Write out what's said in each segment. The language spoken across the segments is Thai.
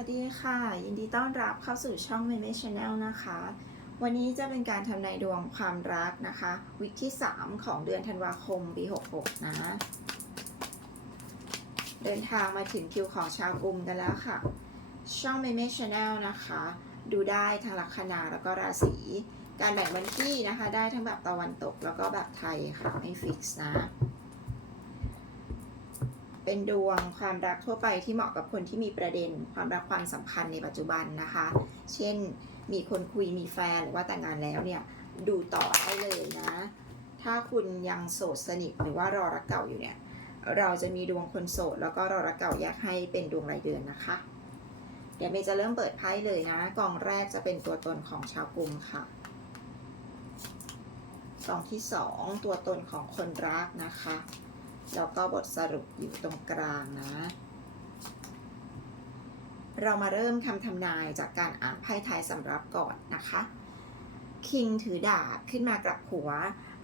วัสดีค่ะ ยินดีต้อนรับเข้าสู่ช่อง m e m e Channel นะคะ วันนี้จะเป็นการทำนายดวงความรักนะคะ วิกที่ 3 ของเดือนธันวาคมปี66 นะ เดินทางมาถึงคิวของชาวกลุ่มกันแล้วค่ะ ช่อง m e m e Channel นะคะ ดูได้ทั้งลัคนาแล้วก็ราศีการแบ่งวันที่นะคะ ได้ทั้งแบบตะวันตกแล้วก็แบบไทยค่ะไม่ฟิกซ์นะ เป็นดวงความรักทั่วไปที่เหมาะกับคนที่มีประเด็นความรักความสัมพันธ์ในปัจจุบันนะคะ เช่นมีคนคุยมีแฟนหรือว่าแต่งงานแล้วเนี่ยดูต่อได้เลยนะ ถ้าคุณยังโสดสนิทหรือว่ารอรักเก่าอยู่เนี่ยเราจะมีดวงคนโสดแล้วก็รอรักเก่าแยกให้เป็นดวงรายเดือนนะคะ เดี๋ยวเมย์จะเริ่มเปิดไพ่เลยนะกองแรกจะเป็นตัวตนของชาวกลุ่มค่ะกองที่สองตัวตนของคนรักนะคะ แล้วก็บทสรุปอยู่ตรงกลางนะ เรามาเริ่มคำทำนายจากการอ่านไพ่ไทยสำรับก่อนนะคะ คิงถือดาบขึ้นมากลับหัว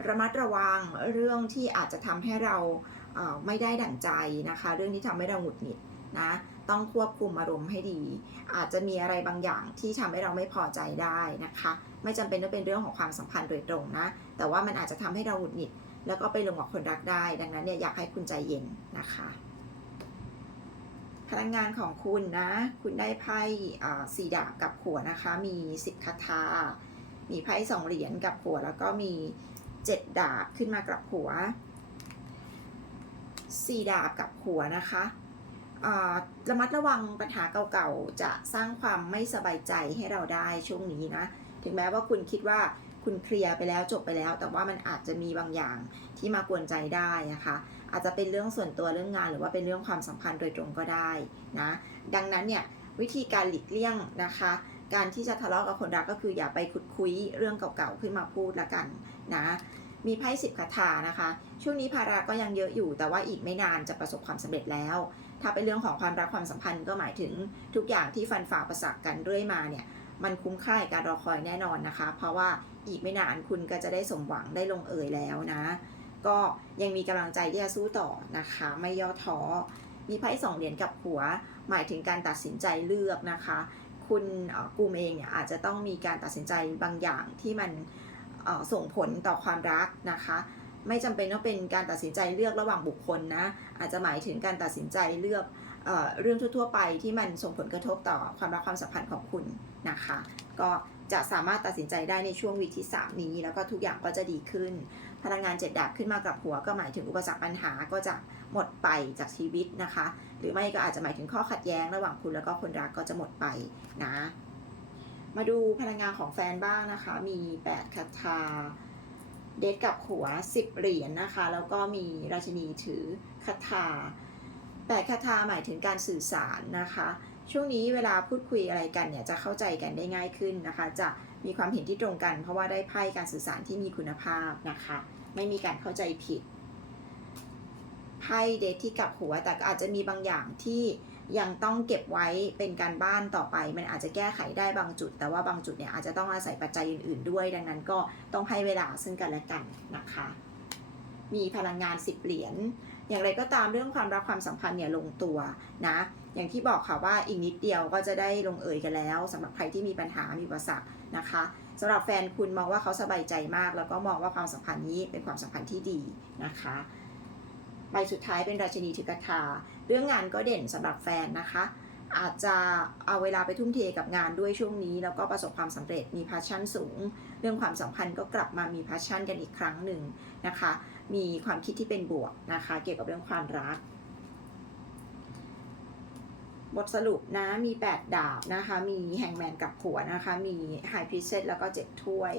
ระมัดระวังเรื่องที่อาจจะทำให้เราเไม่ได้ดั่งใจนะคะ เรื่องที่ทำให้เราหงุดหงิดนะต้องควบคุมอารมณ์ให้ดี อาจจะมีอะไรบางอย่างที่ทำให้เราไม่พอใจได้นะคะ ไม่จำเป็นต้องเป็นเรื่องของความสัมพันธ์โดยตรงนะ แต่ว่ามันอาจจะทำให้เราหงุดหงิด แล้วก็ไปลงกับคนรักได้ ดังนั้นเนี่ยอยากให้คุณใจเย็นนะคะพลังงานของคุณนะ คุณได้ไพ่สี่ดาบกับหัวนะคะ มีสิบคาถา มีไพ่สองเหรียญกับหัว แล้วก็มีเจ็ดดาบขึ้นมากับหัวสี่ดาบกับหัวนะคะระมัดระวังปัญหาเก่าๆ จะสร้างความไม่สบายใจให้เราได้ช่วงนี้นะ ถึงแม้ว่าคุณคิดว่า คุณเคลียร์ไปแล้วจบไปแล้ว แต่ว่ามันอาจจะมีบางอย่างที่มากวนใจได้นะคะอาจจะเป็นเรื่องส่วนตัวเรื่องงาน หรือว่าเป็นเรื่องความสัมพันธ์โดยตรงก็ได้นะดังนั้นเนี่ยวิธีการหลีกเลี่ยงนะคะ การที่จะทะเลาะกับคนรักก็คืออย่าไปขุดคุยเรื่องเก่าๆขึ้นมาพูดละกันนะมีไพ่สิบคาถานะคะ ช่วงนี้ภาระก็ยังเยอะอยู่ แต่ว่าอีกไม่นานจะประสบความสำเร็จแล้ว ถ้าเป็นเรื่องของความรักความสัมพันธ์ก็หมายถึงทุกอย่างที่ฟันฝ่าประสักกันเรื่อยมาเนี่ยมันคุ้มค่าการรอคอยแน่นอนนะคะ เพราะว่า อีกไม่นานคุณก็จะได้สมหวังได้ลงเอยแล้วนะ ก็ยังมีกำลังใจที่จะสู้ต่อนะคะ ไม่ย่อท้อมีไพ่สองเหรียญกับหัว หมายถึงการตัดสินใจเลือกนะคะ คุณเอ่อกูมเองเนี่ยอาจจะต้องมีการตัดสินใจบางอย่างที่มันส่งผลต่อความรักนะคะ ไม่จำเป็นต้องเป็นการตัดสินใจเลือกระหว่างบุคคลนะ อาจจะหมายถึงการตัดสินใจเลือกเอเรื่องทั่วๆไปที่มันส่งผลกระทบต่อความรักความสัมพันธ์ของคุณนะคะ ก็ จะสามารถตัดสินใจได้ในช่วงวีที่ 3 นี้ แล้วก็ทุกอย่างก็จะดีขึ้น พลังงานเจ็ดดาบขึ้นมากับหัวก็หมายถึงอุปสรรคปัญหาก็จะหมดไปจากชีวิตนะคะ หรือไม่ก็อาจจะหมายถึงข้อขัดแย้งระหว่างคุณแล้วก็คนรักก็จะหมดไปนะ มาดูพลังงานของแฟนบ้างนะคะ มี 8คาถาเดทกับหัว 10 เหรียญนะคะ แล้วก็มีราชนีถือคาถา8คาถาหมายถึงการสื่อสารนะคะ ช่วงนี้เวลาพูดคุยอะไรกันเนี่ยจะเข้าใจกันได้ง่ายขึ้นนะคะ จะมีความเห็นที่ตรงกัน เพราะว่าได้ไพ่การสื่อสารที่มีคุณภาพนะคะ ไม่มีการเข้าใจผิดไพ่เดทที่กลับหัวแต่ก็อาจจะมีบางอย่างที่ยังต้องเก็บไว้เป็นการบ้านต่อไป มันอาจจะแก้ไขได้บางจุด แต่ว่าบางจุดเนี่ยอาจจะต้องอาศัยปัจจัยอื่น ๆ ด้วย ดังนั้นก็ต้องให้เวลาซึ่งกันและกันนะคะ มีพลังงาน10เหรียญอย่างไรก็ตามเรื่องความรักความสัมพันธ์เนี่ยลงตัวนะ อย่างที่บอกค่ะว่าอีกนิดเดียวก็จะได้ลงเอยกันแล้วสำหรับใครที่มีปัญหามีอุปสรรคนะคะสำหรับแฟนคุณมองว่าเขาสบายใจมาก แล้วก็มองว่าความสัมพันธ์นี้เป็นความสัมพันธ์ที่ดีนะคะใบสุดท้ายเป็นราชินีถือกถาเรื่องงานก็เด่นสำหรับแฟนนะคะ อาจจะเอาเวลาไปทุ่มเทกับงานด้วยช่วงนี้ แล้วก็ประสบความสำเร็จมีพาชั่นสูง เรื่องความสัมพันธ์ก็กลับมามีพาชั่นกันอีกครั้งหนึ่งนะคะ มีความคิดที่เป็นบวกนะคะ เกี่ยวกับเรื่องความรัก บทสรุปนะมี 8 ดาบนะคะ มีแฮงแมนกับหัวนะคะ มีไฮพรีเซตแล้วก็เจ็ดถ้วย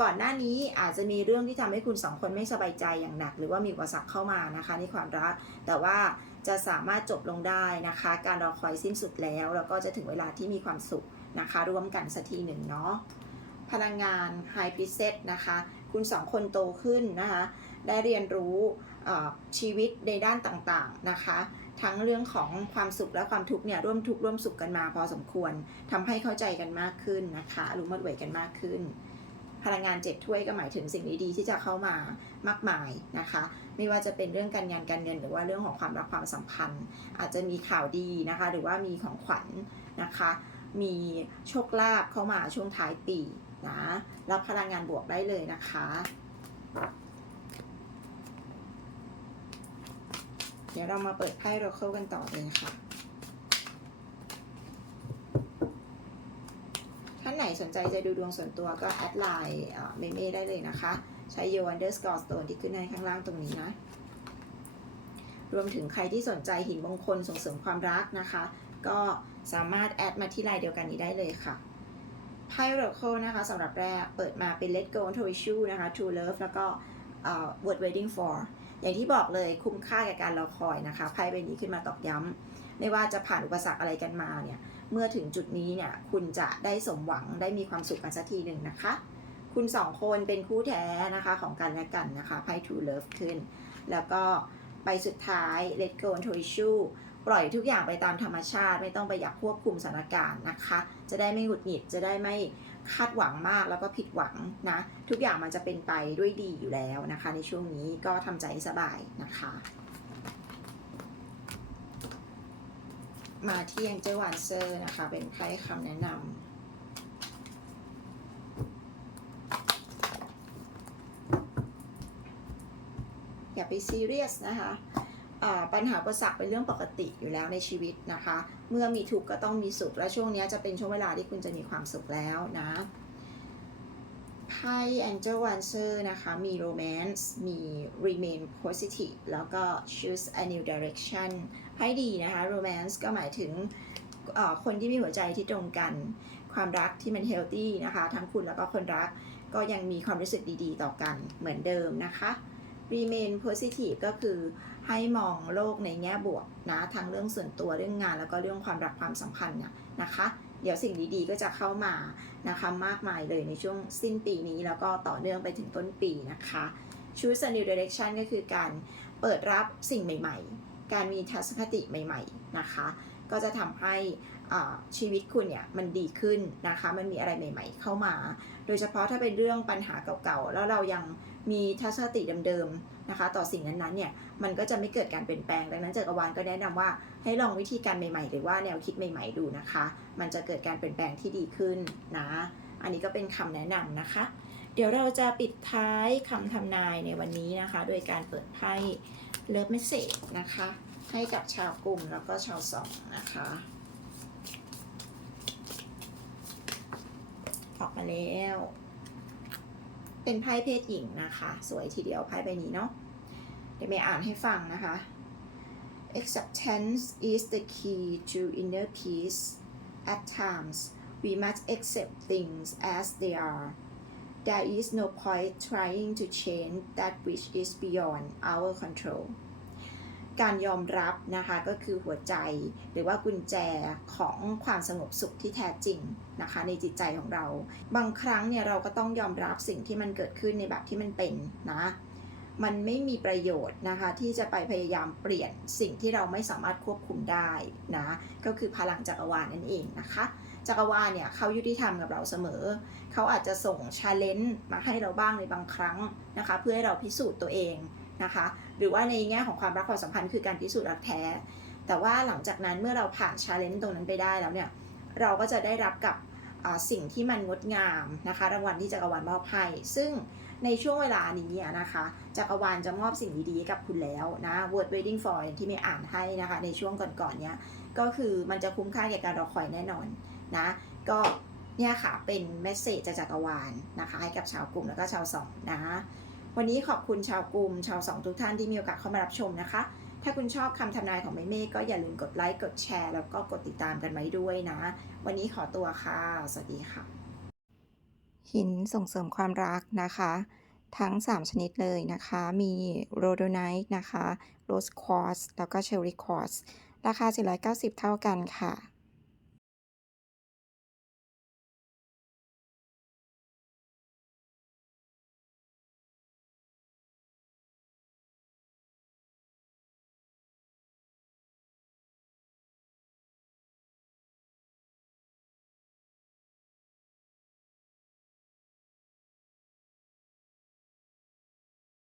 ก่อนหน้านี้อาจจะมีเรื่องที่ทำให้คุณสองคนไม่สบายใจอย่างหนัก หรือว่ามีอุปสรรคเข้ามานะคะในความรัก แต่ว่าจะสามารถจบลงได้นะคะ การรอคอยสิ้นสุดแล้ว แล้วก็จะถึงเวลาที่มีความสุขนะคะ ร่วมกันสักทีหนึ่งเนาะพลังงานไฮพรีเซตนะคะ คุณสองคนโตขึ้นนะคะ ได้เรียนรู้ชีวิตในด้านต่างๆนะคะ ทั้งเรื่องของความสุขและความทุกข์เนี่ยร่วมทุกข์ร่วมสุขกันมาพอสมควรทำให้เข้าใจกันมากขึ้นนะคะรู้มาด้วยกันมากขึ้น พลังงานเจ็ดถ้วยก็หมายถึงสิ่งดีๆที่จะเข้ามามากมายนะคะ ไม่ว่าจะเป็นเรื่องการงานการเงินหรือว่าเรื่องของความรักความสัมพันธ์ อาจจะมีข่าวดีนะคะ หรือว่ามีของขวัญนะคะ มีโชคลาภเข้ามาช่วงท้ายปีนะรับพลังงานบวกได้เลยนะคะ ดี๋ยวเรามาเปิดไพ่โรเคิลกันต่อเลยค่ะท่านไหนสนใจจะดูดวงส่วนตัวก็แอดไลน์เมเม่ได้เลยนะคะ ใช้ y o u underscore stone ที่ขึ้นให้ข้างล่างตรงนี้นะ รวมถึงใครที่สนใจหินมงคลส่งเสริมความรักนะคะ ก็สามารถแอดมาที่ไลน์เดียวกันนี้ได้เลยค่ะไพ่ Oracle นะคะสำหรับแรกเปิดมาเป็น Let Go to Issue นะคะ True Love แล้วก็ uh, Word Waiting for อย่างที่บอกเลยคุ้มค่าแก่การรอคอยนะคะไพ่ใบนี้ขึ้นมาตอกย้ำไม่ว่าจะผ่านอุปสรรคอะไรกันมาเนี่ยเมื่อถึงจุดนี้เนี่ยคุณจะได้สมหวังได้มีความสุขกันสักทีหนึ่งนะคะ คุณสองคนเป็นคู่แท้นะคะของกันและกันนะคะไพ่ True Love ขึ้น แล้วก็ไปสุดท้าย Let Go to Issue ปล่อยทุกอย่างไปตามธรรมชาติไม่ต้องไปอยากควบคุมสถานการณ์นะคะ จะได้ไม่หงุดหงิดจะได้ไม่ คาดหวังมากแล้วก็ผิดหวังนะ ทุกอย่างมันจะเป็นไปด้วยดีอยู่แล้วนะคะ ในช่วงนี้ก็ทำใจสบายนะคะ มาที่ Angel w a n c e r นะคะ เป็นไพ่คำแนะนำอย่าไปซีเรียสนะคะ ปัญหาอุปสรรคเป็นเรื่องปกติอยู่แล้วในชีวิตนะคะ เมื่อมีทุกข์ก็ต้องมีสุข และช่วงนี้จะเป็นช่วงเวลาที่คุณจะมีความสุขแล้วนะไพ่ Angel w a n c e r นะคะ มี romance มี remain positive แล้วก็ choose a new direction ไพ่ดีนะคะ romance ก็หมายถึงคนที่มีหัวใจที่ตรงกัน ความรักที่มัน healthy นะคะ ทั้งคุณแล้วก็คนรักก็ยังมีความรู้สึกดีๆ ต่อกันเหมือนเดิมนะคะ remain positive ก็คือให้มองโลกในแง่บวกนะทั้งเรื่องส่วนตัวเรื่องงาน แล้วก็เรื่องความรักความสัมพันธ์เนี่ยนะคะ เดี๋ยวสิ่งดีๆก็จะเข้ามานะคะมากมายเลยในช่วงสิ้นปีนี้แล้วก็ต่อเนื่องไปถึงต้นปีนะคะ choose a new direction ก็คือการเปิดรับสิ่งใหม่ๆ การมีทัศนคติใหม่ๆนะคะ ก็จะทำให้อ่าชีวิตคุณเนี่ยมันดีขึ้นนะคะ มันมีอะไรใหม่ ๆ เข้ามา โดยเฉพาะถ้าเป็นเรื่องปัญหาเก่าๆ แล้วเรายัง มีทัศนคติเดิมๆนะคะ ต่อสิ่งนั้นๆเนี่ยมันก็จะไม่เกิดการเปลี่ยนแปลงดังนั้นจักรวาลก็แนะนำว่าให้ลองวิธีการใหม่ๆ หรือว่าแนวคิดใหม่ ๆดูนะคะ มันจะเกิดการเปลี่ยนแปลงที่ดีขึ้นนะ อันนี้ก็เป็นคำแนะนำนะคะ เดี๋ยวเราจะปิดท้ายคำทำนายในวันนี้นะคะ โดยการเปิดไพ่เลิฟเมสเซจนะคะ ให้กับชาวกลุ่มแล้วก็ชาวสองนะคะออกมาแล้ว เป็นไพ่เพศหญิงนะคะ สวยทีเดียวไพ่ใบนี้เนาะเดี๋ยวเมย์อ่านให้ฟังนะคะ Acceptance is the key to inner peace. At times, we must accept things as they are. There is no point trying to change that which is beyond our control. การยอมรับนะคะก็คือหัวใจหรือว่ากุญแจของความสงบสุขที่แท้จริงนะคะในจิตใจของเรา บางครั้งเนี่ยเราก็ต้องยอมรับสิ่งที่มันเกิดขึ้นในแบบที่มันเป็นนะมันไม่มีประโยชน์นะคะที่จะไปพยายามเปลี่ยนสิ่งที่เราไม่สามารถควบคุมได้นะก็คือพลังจักรวาลนั่นเองนะคะจักรวาลเนี่ยเขายุติธรรมกับเราเสมอ เขาอาจจะส่งชาเลนจ์มาให้เราบ้างในบางครั้งนะคะเพื่อให้เราพิสูจน์ตัวเอง นะคะ หรือว่าในแง่ของความรักความสัมพันธ์คือการพิสูจน์รักแท้ แต่ว่าหลังจากนั้นเมื่อเราผ่านชาเลนจ์ตรงนั้นไปได้แล้วเนี่ยเราก็จะได้รับกับสิ่งที่มันงดงามนะคะ รางวัลที่จักรวาลมอบให้ซึ่งในช่วงเวลานี้นะคะจักรวาลจะมอบสิ่งดีๆกับคุณแล้วนะ Word Waiting for อยที่ไม่อ่านให้นะคะ ในช่วงก่อนๆเนี้ยก็คือมันจะคุ้มค่าแก่การรอคอยแน่นอนนะ ก็เนี่ยค่ะเป็นเมสเซจจากจักรวาลนะคะ ให้กับชาวกลุ่มแล้วก็ชาวสองนะ วันนี้ขอบคุณชาวกลุ่มชาวสองทุกท่านที่มีโอกาสเข้ามารับชมนะคะ ถ้าคุณชอบคำทำนายของเมเม่ก็อย่าลืมกดไลค์กดแชร์ แล้วก็กดติดตามกันไว้ด้วยนะ วันนี้ขอตัวค่ะ สวัสดีค่ะ หินส่งเสริมความรักนะคะ ทั้ง 3 ชนิดเลยนะคะ มีโรโดไนท์นะคะโรสควอสแล้วก็เชอริควอสราคา 490 เท่ากันค่ะ